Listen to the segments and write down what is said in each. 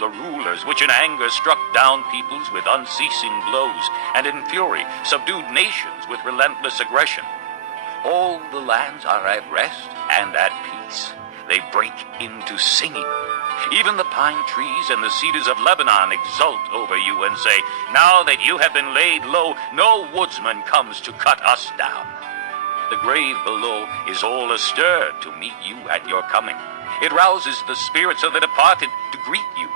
The rulers which in anger struck down peoples with unceasing blows, and in fury subdued nations with relentless aggression. All the lands are at rest and at peace. They break into singing. Even the pine trees and the cedars of Lebanon exult over you and say, "Now that you have been laid low, no woodsman comes to cut us down." The grave below is all astir to meet you at your coming. It rouses the spirits of the departed to greet you.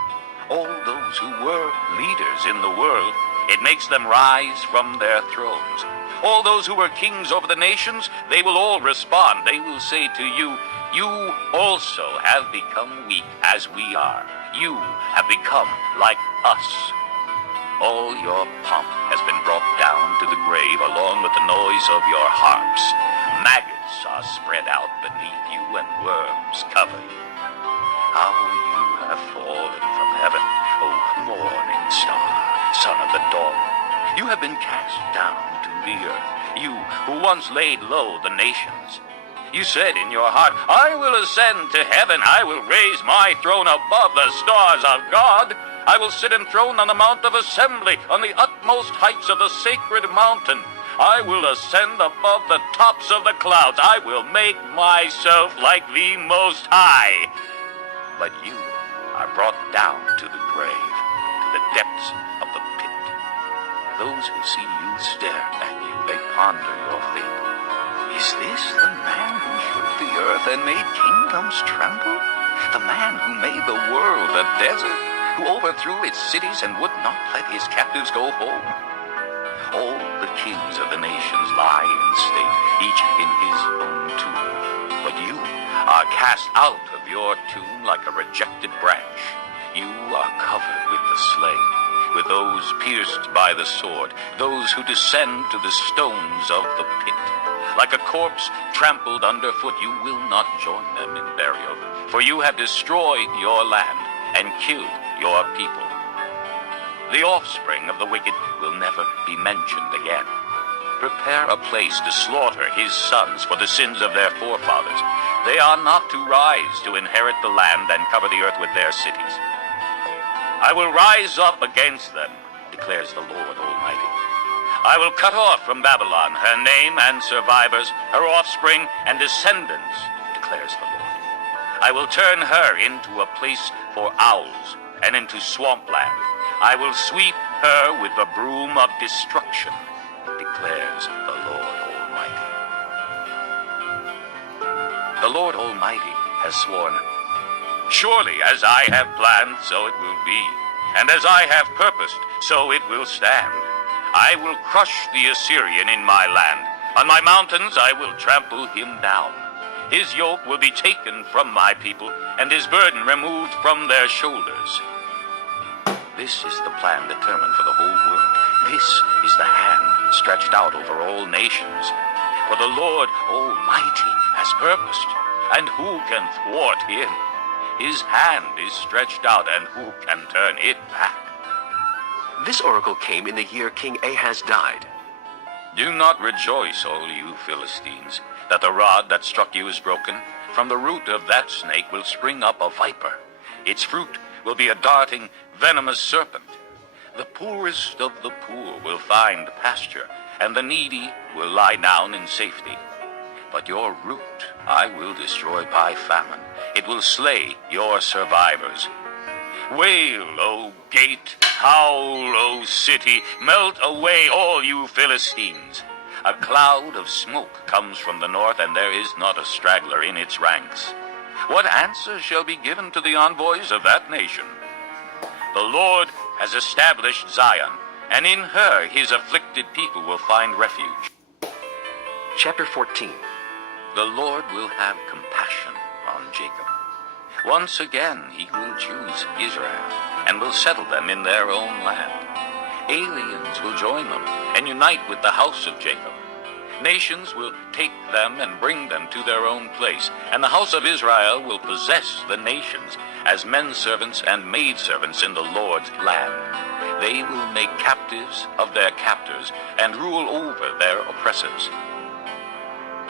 All those who were leaders in the world, it makes them rise from their thrones. All those who were kings over the nations, they will all respond. They will say to you, "You also have become weak as we are. You have become like us." All your pomp has been brought down to the grave along with the noise of your harps. Maggots are spread out beneath you and worms cover you. How you have fallen from heaven, O morning star, son of the dawn. You have been cast down to the earth, you who once laid low the nations. You said in your heart, "I will ascend to heaven. I will raise my throne above the stars of God. I will sit enthroned on the Mount of Assembly, on the utmost heights of the sacred mountain. I will ascend above the tops of the clouds. I will make myself like the Most High." But you are brought down to the grave, to the depths of the pit. Those who see you stare at you. They ponder your fate. Is this the man who shook the earth and made kingdoms tremble? The man who made the world a desert, who overthrew its cities and would not let his captives go home? All the kings of the nations lie in state, each in his own tomb. But you are cast out of your tomb like a rejected branch. You are covered with the slain, with those pierced by the sword, those who descend to the stones of the pit. Like a corpse trampled underfoot, you will not join them in burial, for you have destroyed your land and killed your people. The offspring of the wicked will never be mentioned again. Prepare a place to slaughter his sons for the sins of their forefathers. They are not to rise to inherit the land and cover the earth with their cities. I will rise up against them, declares the Lord Almighty. I will cut off from Babylon her name and survivors, her offspring and descendants, declares the Lord. I will turn her into a place for owls and into swampland. I will sweep her with the broom of destruction, declares the Lord Almighty. The Lord Almighty has sworn, "Surely as I have planned, so it will be, and as I have purposed, so it will stand. I will crush the Assyrian in my land. On my mountains I will trample him down. His yoke will be taken from my people, and his burden removed from their shoulders." This is the plan determined for the whole world. This is the hand stretched out over all nations. For the Lord Almighty has purposed, and who can thwart him? His hand is stretched out, and who can turn it back? This oracle came in the year King Ahaz died. Do not rejoice, all you Philistines, that the rod that struck you is broken. From the root of that snake will spring up a viper. Its fruit will be a darting, venomous serpent. The poorest of the poor will find pasture, and the needy will lie down in safety. But your root I will destroy by famine. It will slay your survivors. Wail, O gate! Howl, O city! Melt away, all you Philistines! A cloud of smoke comes from the north, and there is not a straggler in its ranks. What answer shall be given to the envoys of that nation? The Lord has established Zion, and in her his afflicted people will find refuge. Chapter 14. The Lord will have compassion on Jacob. Once again he will choose Israel, and will settle them in their own land. Aliens will join them, and unite with the house of Jacob. Nations will take them and bring them to their own place, and the house of Israel will possess the nations as men servants and maidservants in the Lord's land. They will make captives of their captors and rule over their oppressors.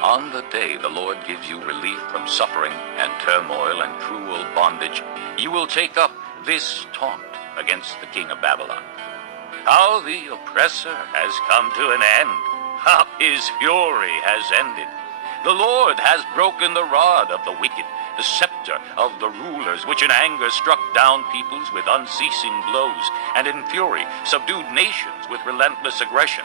On the day the Lord gives you relief from suffering and turmoil and cruel bondage, you will take up this taunt against the king of Babylon. How the oppressor has come to an end, how his fury has ended. The Lord has broken the rod of the wicked, the scepter of the rulers, which in anger struck down peoples with unceasing blows, and in fury subdued nations with relentless aggression.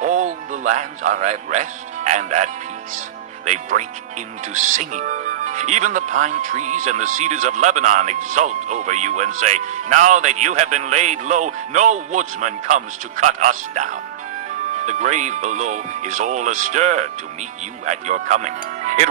All the lands are at rest and at peace. They break into singing. Even the pine trees and the cedars of Lebanon exult over you and say, now that you have been laid low, no woodsman comes to cut us down. The grave below is all astir to meet you at your coming. It